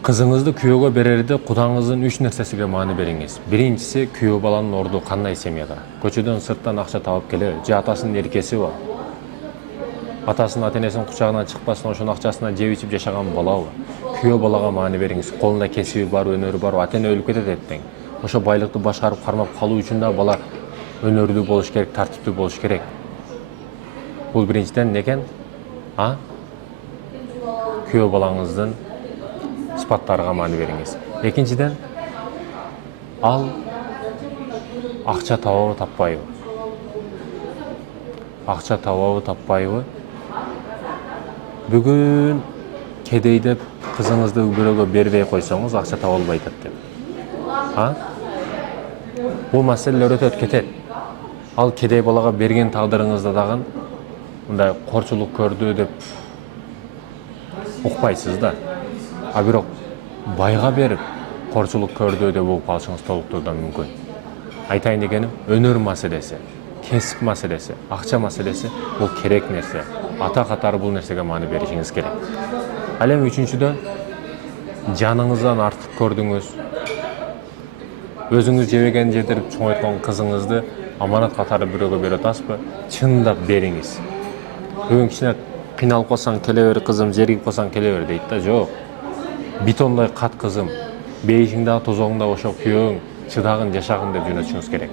Кызыңызды күйөөгө берерде кудаңыздын 3 нерсесиге маани бериңиз. Биринчиси, күйөө баланын орду кандай семьяда? Көчөдөн сырттан акча табып келеби же атасынын эркеси бар? Атасынын ата-энесинин кучагынан чыкпастан ошонун акчасына жеп ичип жашаган балабы? Күйөө балага маани бериңиз. Колунда кесиби бар, өнөрү бар, ата-эне өлүп кетет эртең. Ошо байлыкты башкарып кармап калуу үчүн да бала өнөрлүү болуш керек, тартиптүү болуш керек. Бул биринчиден экен. Күйөө балаңыздын сыпаттарга маани бериңиз. Экинчиден, ал акча табабы таппайбы? Акча табабы таппайбы? Бүгүн кедей деп кызыңызды бирөөгө бербей койсоңуз акча таба албай атат деп. Бул маселелер өтөт кетет. Ал кедей балага берген тагдырыңызда дагы мындай корчулук көрдү деп укпайсыз да. А бирок байга берип корчулук көрдү деп угуп алышыңыз толуктуудан мүмкүн. Айтайын дегеним, өнөр маселеси, кесип маселеси, акча маселеси бул керек нерсе. Ата катары бул нерсеге маани беришиңиз керек. Ал эми үчүнчүдөн, жаныңыздан артык көрдүңүз. Өзүңүз жебеген жетирип чоңойткон кызыңызды аманат катары бирөөгө бере атасызбы? Чындап бериңиз. Бүгүн кичине кыйналып калсаң келе бер кызым, зеригип калсаң келе бер дейт да, жок. Бетондой кат кызым, бейишиңдагы тозогуңда ошо күйөөң чыдагын, жашагын деп жөнөтүшүңүз керек.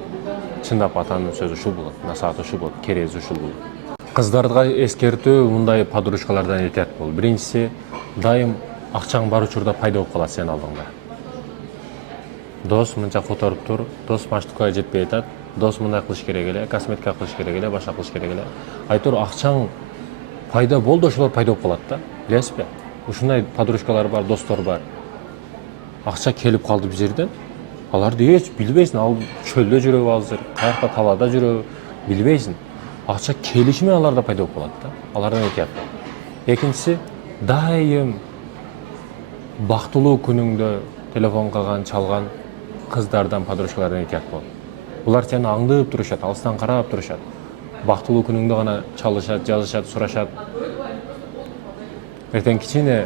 Чындап атанын сөзү ушул болот, насааты ушул болот, керези ушул болот. Кыздарга эскертүү мындай подружкалардан этет бул. Биринчиси, дайым акчаң бар учурда пайда болуп калат сенин алдыңда. Дос мынча которуп тур, дос маштукка жетпей атат, дос мындай кылыш керек эле, косметика кылыш керек эле, башка кылыш керек эле. Айтор акчаң пайда болду, ошолор пайда болуп калат да. Билесизби? Ушундай подружкалар бар, достор бар. Акча келип калды бир жерден, аларды эч билбейсиң, ал чөлдө жүрөбү азыр, каякта талаада жүрөбү билбейсиң. Акча келиши менен аларда пайда болуп калат да. Алардан этият бол. Экинчиси, дайым бактылуу күнүңдө телефон кылган, чалган кыздардан, подружкалардан этият бол. Булар сени аңдып турушат, алыстан карап турушат. Бактылуу күнүңдө гана чалышат, жазышат, сурашат. Эртең кичине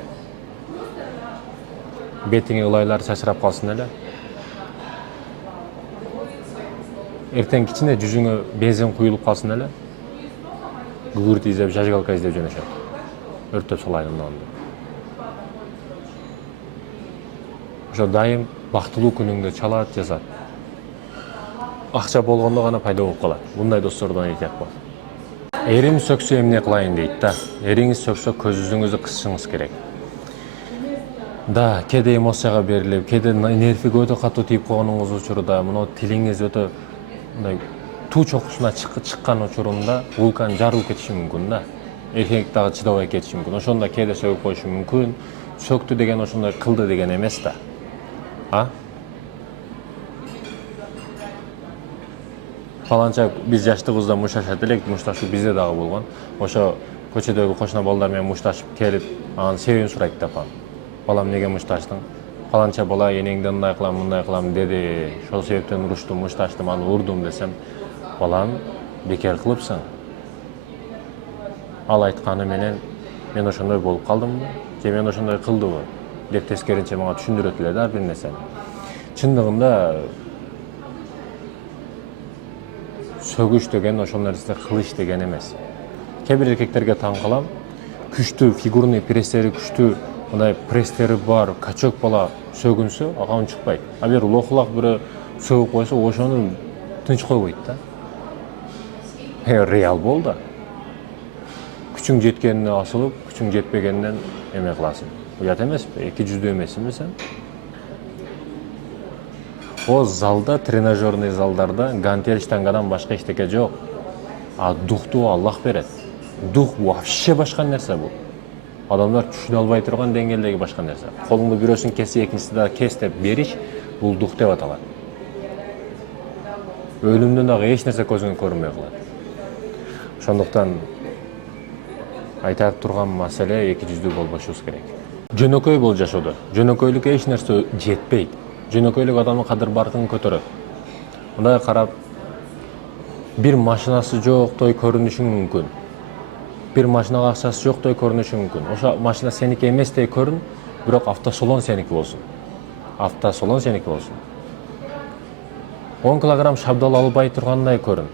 бетиңе ылайлар чачырап калсын эле. Эртең кичине жүзүңө бензин куюлуп калсын эле. Гүгүрт издеп, жажгалка издеп жөнөшөт. Өрттөп салайын мынаны. Ошо дайым бактылуу күнүңдө чалат, жазат. Акча болгондо гана пайда болуп калат. Мындай достордон этият бол. Эрим сөксө эмне кылайын дейт да. Эриңиз сөксө көзүңүздү кысышыңыз керек. Да, кээде эмоцияга берилип, кээде нервиге өтө катуу тийип койгонуңуз учурда, мына тилиңиз өтө мындай туу чокусуна чыккан учурунда вулкан жарылып кетиши мүмкүн да. Эркек дагы чыдабай кетиши мүмкүн. Ошондо кээде сөгүп коюшу мүмкүн. Сөктү деген ошондой кылды деген эмес да. Фаланча биз жаштыгыбызда мушташат элек, мушташуу бизде дагы болгон. Ошо көчөдөгү кошуна балдар менен мушташып келип, анын себебин сурайт да апам. Балам, неге мушташтың? Фаланча бала энеңден мындай кылам деди. Ошол себептен уруштум, мушташтым, аны урдум десем, балам, бекер кылыпсың. Ал айтканы менен мен ошондой болуп калдымбы? Же мен ошондой кылдыбы? Деп тескеринче мага түшүндүрөт эле да бир нерсени. Чындыгында сөгүш деген ошол нерсе кылыш деген эмес. Кээ бир эркектерге таң калам, күчтүү, фигурный пресстери күчтүү, мындай пресстери бар, качок бала сөгүнсө, ага унчукпайт. А бир лохулак бирөө сөгүп койсо, ошону тынч койбойт да. Реал бол да. Күчүң жеткенине асылып, күчүң жетпегенинен эме кыласың. Уят эмеспи? Эки жүздүү эмессиңби сен? О залда, тренажерный залдарда гантель штангадан башка эчтеке жок. А духту Аллах берет. Дух вообще башка нерсе бул. Адамдар түшүнө албай турган деңгээлдеги башка нерсе. Колуңду бирөөсүн кессе, экинчисин дагы кес деп бериш, бул дух деп аталат. Өлүмдөн дагы эч нерсе көзүңө көрүнбөй калат. Ошондуктан айтып турган маселе эки жүздүү болбошубуз керек. Жөнөкөй бул жашоодо. Жөнөкөйлүккө эч нерсе жетпейт. Жөнөкөйлүк адамдын кадыр баркын көтөрөт. Мындай карап, бир машинасы жоктой көрүнүшүң мүмкүн. Бир машинага акчасы жоктой көрүнүшү мүмкүн. Ошо машина сеники эместей көрүн, бирок автосалон сеники болсун. Автосалон сеники болсун. 10 килограмм шабдалы албай тургандай көрүн.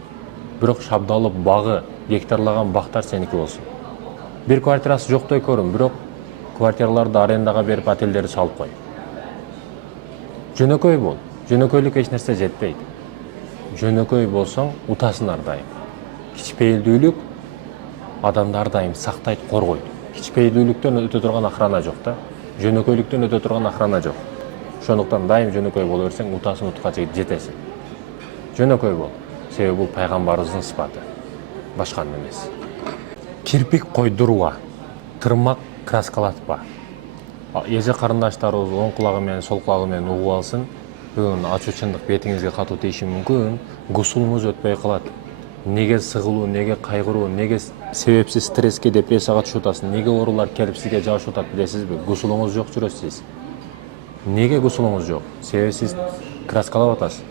Бирок шабдалы багы, гектарлаган бактар сеники болсун. Бир квартирасы жоктой көрүн, бирок квартираларды арендага берип отелдерди салып кой. Жөнөкөй бол. Жөнөкөйлүк эч нерсе жетпейт. Жөнөкөй болсоң утасың ар дайым. Кичпейилдүүлүк адамды ар дайым сактайт, коргойт. Кичпейилдүүлүктөн өтө турган охрана жок да. Жөнөкөйлүктөн өтө турган охрана жок. Ошондуктан дайым жөнөкөй боло берсең, утасың утка жетесиң. Жөнөкөй бол. Себеби бул пайгамбарыбыздын сыпаты. Башка эмес. Кирпик койдурба, тырмак краскалатпа. Эже карындаштарыбыз оң кулагы менен сол кулагы менен угуп алсын. Бүгүн ачуучундук бетиңизге катуу тийиши мүмкүн. Гусулуңуз өтпөй калат. Неге сыгылуу, неге кайгыруу, неге себепсиз стресске, депрессияга түшүп атасыз? Неге оорулар келип сизге жабышып атат билесизби? Гусулуңуз жок жүрөсүз. Неге гусулуңуз жок? Себеби сиз краскалап атасыз.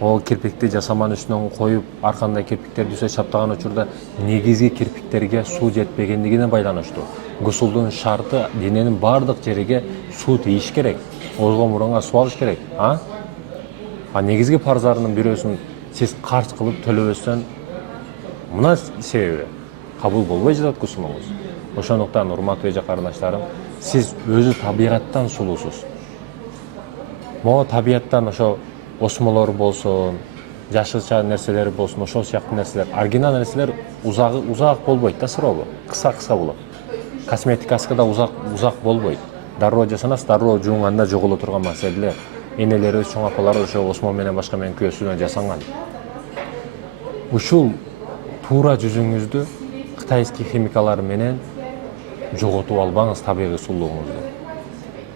Ол кирпикти жасаман үстүнөн коюп, аркандай кирпиктер түзө чаптаган учурда негизги кирпиктерге суу жетпегендигине байланыштуу. Гусулдун шарты дененин бардык жериге суу тийиш керек. Озго мурунга суу алыш керек, А негизги парзарынын бирөөсүн сиз карж кылып төлөбөстөн мына себеби кабыл болбой жатат гусулуңуз. Ошондуктан урматтуу эже карындаштарым, сиз өзү табигаттан сулуусуз. Могу табигаттан ошо осмолор болсун, жашылча нерселер болсун, ошол сыяктуу нерселер, оригинал нерселер узак болбойт да, сырогу. Кыса болот. Косметикасы да узак болбойт. Дароо жасанасыз, дароо жууганда жоголо турган маселелер. Энелерибиз, чоң апаларыбыз ошо осмо менен башка менен күрөшүүнөн жасанган. Ушул туура жүзүңүздү кытайский химикалар менен жоготуп албаңыз табигый сулуулугуңузду.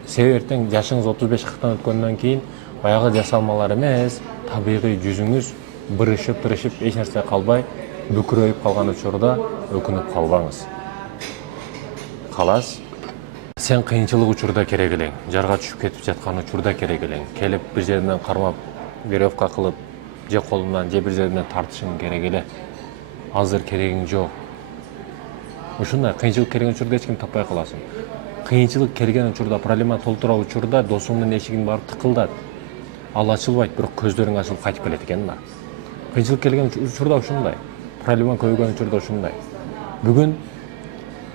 Себеби эртең жашыңыз 35-40 өткөндөн кийин баягы жасалмалар эмес, табигый жүзүңүз бырышып, эч нерсе калбай, бүкүрөйүп калган учурда өкүнүп калбаңыз. Калас, сен кыйынчылык учурда керек элең, жарга түшүп кетип жаткан учурда керек элең, келип бир жеринен кармап, веревка кылып, же колунан, же бир жеринен тартышың керек эле. Азыр керегиң жок. Ушундай кыйынчылык келген учурда эч ким таппай каласың. Кыйынчылык келген учурда, проблема толтура учурда досуңдун эшигин барып тыкылдат. Ал ачылбайт, бирок көздөрүң ачылып кайтып келет экен да. Кыйынчылык келген учурда ушундай. Проблема көбөйгөн учурда ушундай. Бүгүн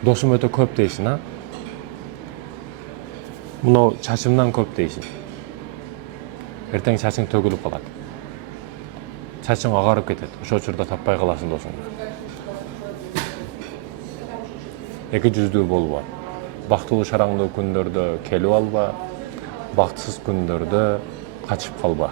досум өтө көп дейсиң, Мына чачымдан көп дейсиң. Эртең чачың төгүлүп калат. Чачың агарып кетет. Ошол учурда таппай каласың досуңду. Эки жүздүү болбо. Бактылуу шараңдуу күндөрдө келип алба, бактысыз күндөрдө качып калба.